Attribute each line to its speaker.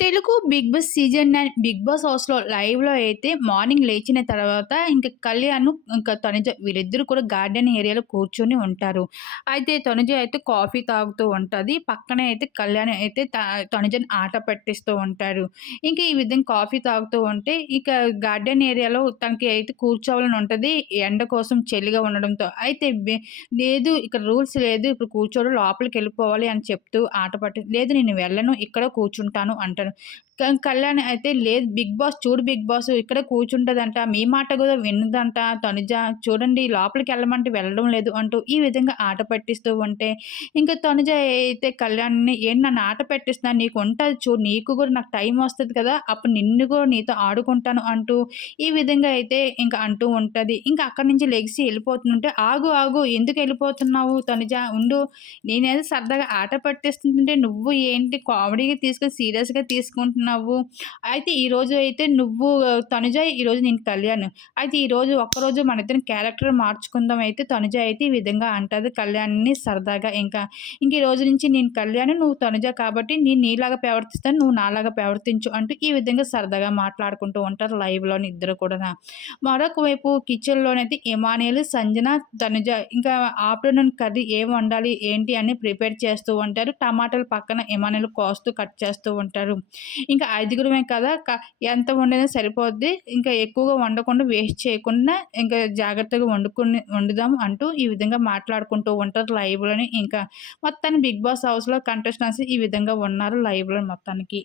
Speaker 1: Telugu Bigg Boss season nine Bigg Boss హౌస్‌లో లైవ్‌లో అయితే మార్నింగ్ లేచిన తర్వాత ఇంకా కళ్యాణ్, ఇంకా తనుజ వీళ్ళిద్దరూ కూడా గార్డెన్ ఏరియాలో కూర్చొని ఉంటారు. అయితే తనుజ అయితే కాఫీ తాగుతూ ఉంటుంది పక్కనే అయితే కళ్యాణ్ అయితే తనుజని ఆట పట్టిస్తూ ఉంటారు. ఇంకా ఈ విధంగా కాఫీ తాగుతూ ఉంటే ఇక గార్డెన్ ఏరియాలో తనకి అయితే కూర్చోవాలని ఉంటుంది ఎండ కోసం చలిగా ఉండడంతో. అయితే లేదు ఇక్కడ రూల్స్ లేదు. ఇప్పుడు కూర్చోవడం లోపలికెళ్ళిపోవాలి అని చెప్తూ ఆట పట్టి లేదు నేను వెళ్ళను. ఇక్కడ కూర్చుంటాను అంటారు. question కళ్యాణ్ అయితే లేదు బిగ్ బాస్ చూడు బిగ్ బాస్ ఇక్కడే కూర్చుంటుందంట మీ మాట కూడా వినదంట తనుజ. చూడండి లోపలికి వెళ్ళమంటే వెళ్ళడం లేదు అంటూ ఈ విధంగా ఆట పట్టిస్తూ ఉంటే, ఇంకా తనుజ అయితే కళ్యాణ్‌ని ఏం నన్ను ఆట పెట్టిస్తున్నా నీకు ఉంటుంది చూడు నీకు కూడా నాకు టైం వస్తుంది కదా! అప్పుడు నిన్ను కూడా నీతో ఆడుకుంటాను అంటూ ఈ విధంగా అయితే ఇంకా అంటూ ఉంటుంది ఇంకా అక్కడి నుంచి లెగిసి వెళ్ళిపోతుంటే ఆగు ఆగు ఎందుకు వెళ్ళిపోతున్నావు తనుజ ఉండు. నేనేదో సరదాగా ఆట పట్టిస్తుంటే నువ్వు ఏంటి కామెడీగా తీసుకొని సీరియస్‌గా తీసుకుంటున్నావు. అయితే ఈరోజు అయితే నువ్వు తనుజ ఈరోజు నేను కళ్యాణ్. అయితే ఈరోజు ఒక్కరోజు మన మనిద్దరం క్యారెక్టర్ మార్చుకుందాం అయితే తనుజ అయితే ఈ విధంగా అంటుంది కళ్యాణ్‌ని సరదాగా ఇంకా. ఇంక ఈ రోజు నుంచి నేను కళ్యాణ్ నువ్వు తనుజ కాబట్టి నేను నీలాగా ప్రవర్తిస్తాను. నువ్వు నాలాగా ప్రవర్తించు అంటూ ఈ విధంగా సరదాగా మాట్లాడుకుంటూ ఉంటారు లైవ్‌లోని ఇద్దరు కూడా మరొక వైపు కిచెన్‌లోనైతే ఇమానియల్, సంజన, తనుజ ఇంకా ఆఫ్టర్‌నూన్ కర్రీ ఏం వండాలి ఏంటి అని ప్రిపేర్ చేస్తూ ఉంటారు. టమాటాలు పక్కన ఇమానియల్ కోస్తూ కట్ చేస్తూ ఉంటారు. ఇంకా ఐదుగురమే కదా! క ఎంత వండినా సరిపోద్ది. ఇంకా ఎక్కువగా వండకుండా వేస్ట్ చేయకుండా ఇంకా జాగ్రత్తగా వండుకుని వండుదాం అంటూ ఈ విధంగా మాట్లాడుకుంటూ ఉంటారు లైవ్‌లోని. ఇంకా మొత్తాన్ని బిగ్ బాస్ హౌస్‌లో కంటెస్టెన్స్ ఈ విధంగా ఉన్నారు లైవ్‌లో మొత్తానికి.